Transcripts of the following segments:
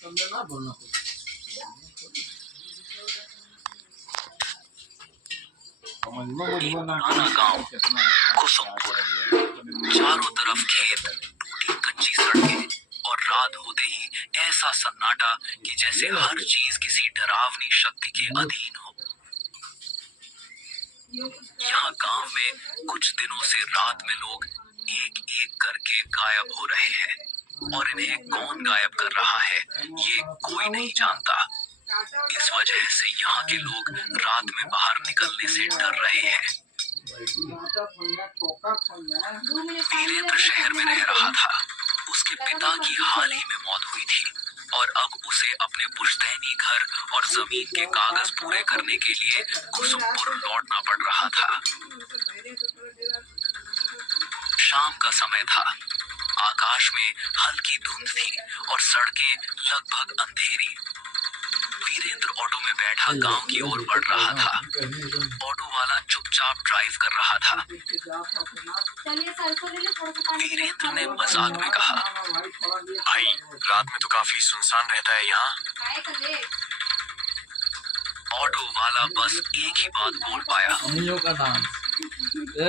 तुमने ना बोलना पुराना गांव कुसुमपुर, चारों तरफ खेत, टूटी कच्ची सड़कें और रात होते ही ऐसा सन्नाटा कि जैसे हर चीज किसी डरावनी शक्ति के अधीन हो। यहाँ गांव में कुछ दिनों से रात में लोग एक एक करके गायब हो रहे हैं और इन्हें कौन गायब कर रहा है ये कोई नहीं जानता। इस वजह से यहाँ के लोग रात में बाहर निकलने से डर रहे हैं। वीरेंद्र शहर में रह रहा था। उसके पिता की हाल ही में मौत हुई थी और अब उसे अपने पुश्तैनी घर और जमीन के कागज पूरे करने के लिए कुसुमपुर लौटना पड़ रहा था। शाम का समय था। आकाश में हल्की धुंध थी और सड़कें लगभग अंधेरी। वीरेंद्र ऑटो में बैठा गांव की ओर बढ़ रहा था। ऑटो वाला चुपचाप ड्राइव कर रहा था। वीरेंद्र ने मजाक में कहा, भाई रात में तो काफी सुनसान रहता है यहाँ। ऑटो वाला बस एक ही बात बोल पाया,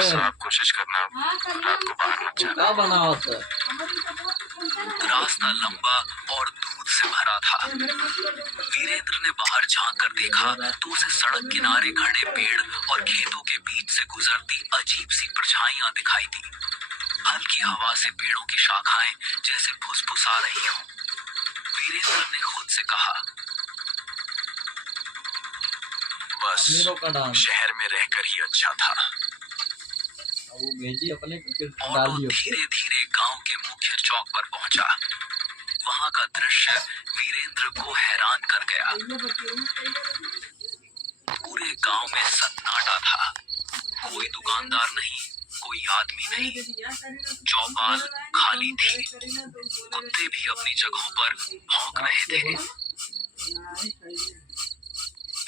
साहब कोशिश करना रात को बाहर मत जाना। क्या बना होता है? रास्ता लंबा और दूध से भरा था। वीरेंद्र ने बाहर झांक कर देखा तो उसे सड़क किनारे खड़े पेड़ और खेतों के बीच से गुजरती अजीब सी परछाइयां दिखाई दी। हल्की हवा से पेड़ों की शाखाएं जैसे फुसफुसा रही हों। वीरेंद्र ने खुद से कहा, बस शहर में रहकर ही अच्छा था। ऑटो धीरे धीरे गांव के मुख्य चौक पर पहुंचा। वहां का दृश्य वीरेंद्र को हैरान कर गया। पूरे गांव में सन्नाटा था। कोई दुकानदार नहीं, कोई आदमी नहीं। चौपाल खाली थी। कुत्ते भी अपनी जगहों पर भौंक रहे थे।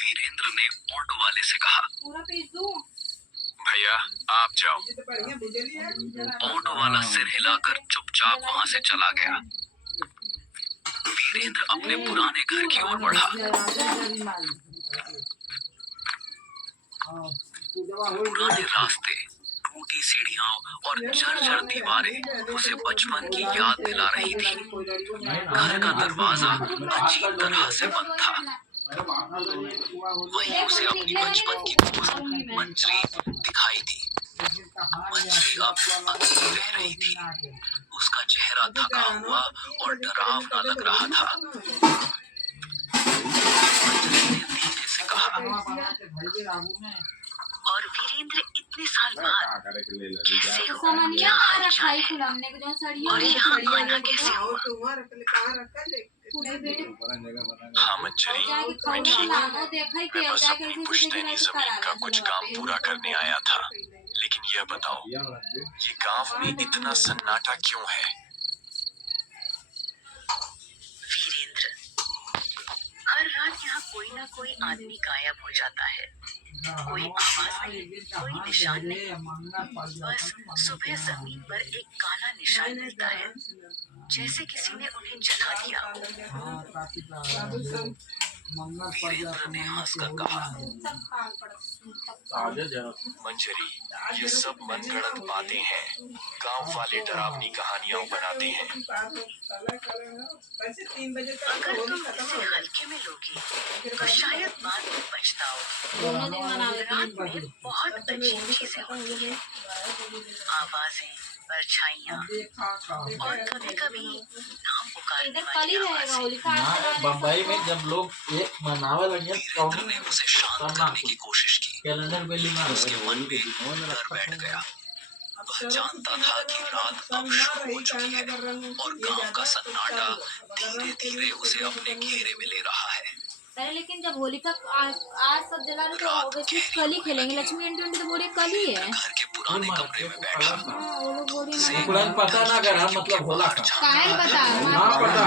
वीरेंद्र ने ऑटो वाले से कहा, भैया आप जाओ। ऑटो वाला सिर हिलाकर चुपचाप वहां से चला गया। वीरेंद्र अपने पुराने घर की ओर बढ़ा। पुराने रास्ते, टूटी सीढ़ियां और जर्जर दीवारें उसे बचपन की याद दिला रही थी। घर का दरवाजा अजीब तरह से बंद था। वहीं उसे अपनी बचपन की दोस्त मंजरी दिखाई दी। मंजरी अब अकेली रह रही थी। उसका चेहरा थका हुआ और डरावना लग रहा था। मंजरी ने धीरे से कहा, और वीरेंद्र इतने साल बाद कैसे हो? क्या हाल चाल है? और यहाँ आना कैसे हुआ? हाँ मंजरी, मैं ठीक हूँ। मैं बस अपनी पुश्तैनी जमीन का कुछ काम पूरा करने आया था। लेकिन यह बताओ, ये गांव में इतना सन्नाटा क्यों है? वीरेंद्र, हर रात यहाँ कोई ना कोई आदमी गायब हो जाता है। कोई आवाज नहीं, कोई निशान नहीं। बस सुबह जमीन पर एक काला निशान मिलता है, जैसे किसी ने उन्हें जला दिया हो। वीरेंद्र ने हंसकर कहा, मंजरी, ये सब मनगढ़ंत बातें हैं। गांव वाले डरावनी कहानियां बनाते हैं। अगर तुम इसे हल्के में लोगी तो शायद बाद में पछताओ। रात में बहुत अजीब चीजें होती हैं। आवाजें, परछाइयां और कभी-कभी नाम पुकारने वाली आवाजें। बम्बई में जब लोग एक मनावे लगे वीरेंद्र ने उसे शांत करने की कोशिश की। उसके मन में डर बैठ गया। वह जानता था कि रात अब शुरू हो चुकी है और गांव का सन्नाटा धीरे धीरे उसे अपने घेरे में ले रहा है। अरे लेकिन जब होली का आज सब जला रहे तो कल ही खेलेंगे। लक्ष्मी आंटी तो बोले कल ही है। घर के पुराने कमरे में बैठा। कुड़न पता ना करा मतलब होला का काहे पता ना पता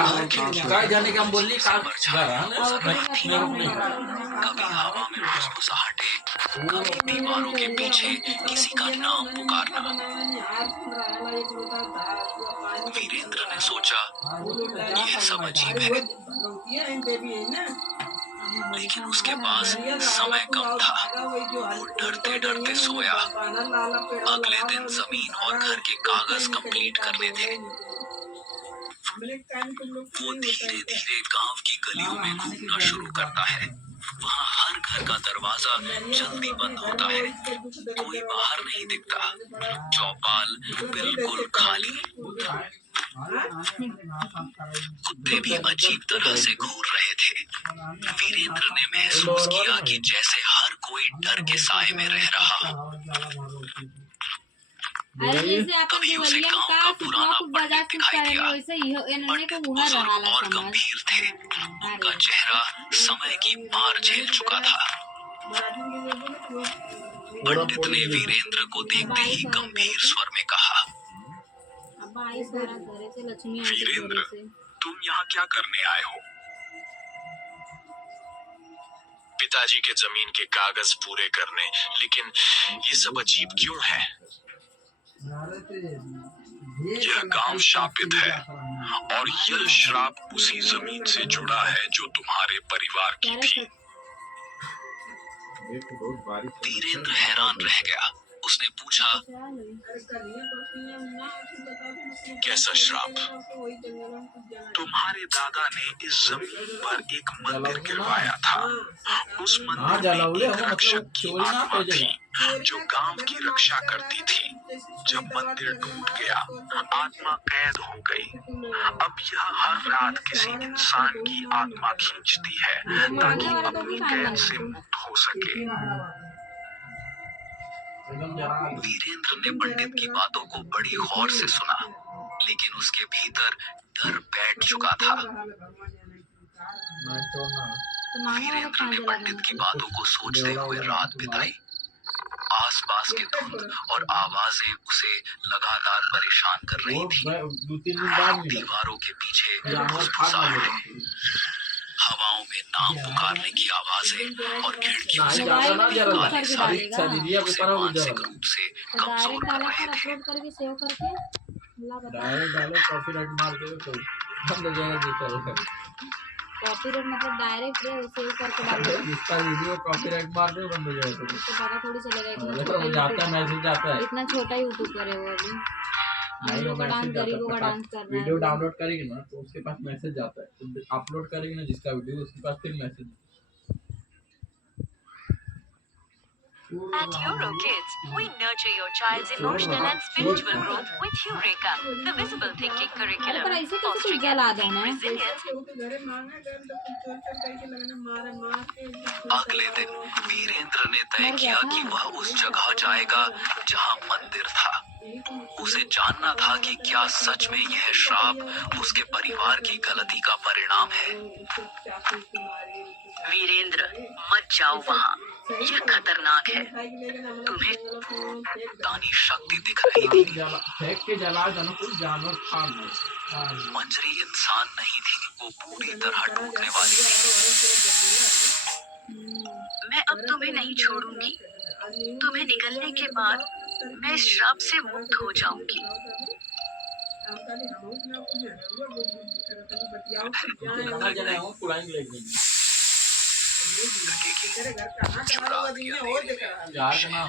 काय जाने का हम बोलली का करा ना कभी हवा में फुसफुसाहटें, कभी दीवारों के पीछे किसी का नाम पुकारना। वीरेंद्र ने सोचा यह सब अजीब है, लेकिन उसके पास समय कम था। वो डरते डरते सोया। अगले दिन जमीन और घर के कागज कंप्लीट करने थे। वो धीरे धीरे गांव की गलियों में घूमना शुरू करता है। वहाँ हर घर का दरवाजा जल्दी बंद होता है, कोई बाहर नहीं दिखता। चौपाल बिल्कुल खाली। कुत्ते भी अजीब तरह से घूर रहे थे। वीरेंद्र ने महसूस किया कि जैसे हर कोई डर के साए में रह रहा। अरे जैसे अपन कभी उसे देवलियन गांव का का सिखा पुराना को पंडित बजा दिखाई करे दिया। वैसे इन्होंने को पंडित मुहर बुजुर्ग रहाला और समझ। गंभीर थे। उनका चेहरा समय की मार झेल चुका था। पंडित ने वीरेंद्र को देखते ही गंभीर स्वर में कहा, अब आई सारा करे से लक्ष्मी आंटी वीरेंद्र, करे से तुम यहाँ क्या करने आए हो? पिताजी के जमीन के कागज पूरे करने, लेकिन ये सब अजीब क्यों है? यह गांव शापित है और यह श्राप उसी जमीन से जुड़ा है जो तुम्हारे परिवार की थी। वीरेंद्र हैरान रह गया। उसने पूछा, कैसा श्राप? तुम्हारे दादा ने इस जमीन पर एक मंदिर गिरवाया था। उस मंदिर में एक रक्षक की आत्मा थी जो गांव की रक्षा करती थी। जब मंदिर डूब गया, आत्मा कैद हो गई। अब यह हर रात किसी इंसान की आत्मा खींचती है ताकि अपनी कैद से मुक्त हो सके। वीरेंद्र ने पंडित की बातों को बड़ी गौर से सुना, लेकिन उसके भीतर डर बैठ चुका था। वीरेंद्र ने पंडित की बातों को सोचते हुए रात बिताई। आसपास की धुंध और आवाजें उसे लगातार परेशान कर रही थी। दीवारों के पीछे फुसफुसाहटें, हवाओं में नाम पुकारने की आवाजें और खिड़कियों से काले सारे उसे मानसिक रूप से कमजोर कर रहे थे। अपलोड करके सेव करके डायरेक्ट कॉपीराइट मार दे तो बंद हो जाएगा दूसरा। कॉपीराइट मतलब डायरेक्ट सेव करके डालो। जिसका वीडियो कॉपीराइट मार दे बंद हो जाएगा। तो पता थोड़ी चलेगा इतना छोटा यूट्यूब पर है वो अभी वीडियो का डांस गरीबों का डांस कर रहा है। वीडियो डाउनलोड करेगी ना तो उसके पास मैसेज जाता है, तो अपलोड करेगी ना जिसका वीडियो उसके पास फिर message. At EuroKids, we nurture your child's emotional and spiritual growth with Eureka, the visible thinking curriculum, पर ऐसे कैसे fostering कुछ जला empathy, देना है? resilience. अगले दिन वीरेंद्र ने तय किया कि वह उस जगह जाएगा जहां मंदिर था। उसे जानना था कि क्या सच में यह श्राप उसके परिवार की गलती का परिणाम है। वीरेंद्र, मत जाओ वहाँ, यह खतरनाक है। तुम्हें दानी शक्ति दिख रही थी। फेंक के जला जाना कोई जानवर था। मंजरी इंसान नहीं थी, वो पूरी तरह टूटने वाली थी। मैं अब तुम्हें नहीं छोड़ूंगी। तुम्हें निकलने के बाद मैं इस श्राप से मुक्त हो जाऊंगी। चुरा दिया।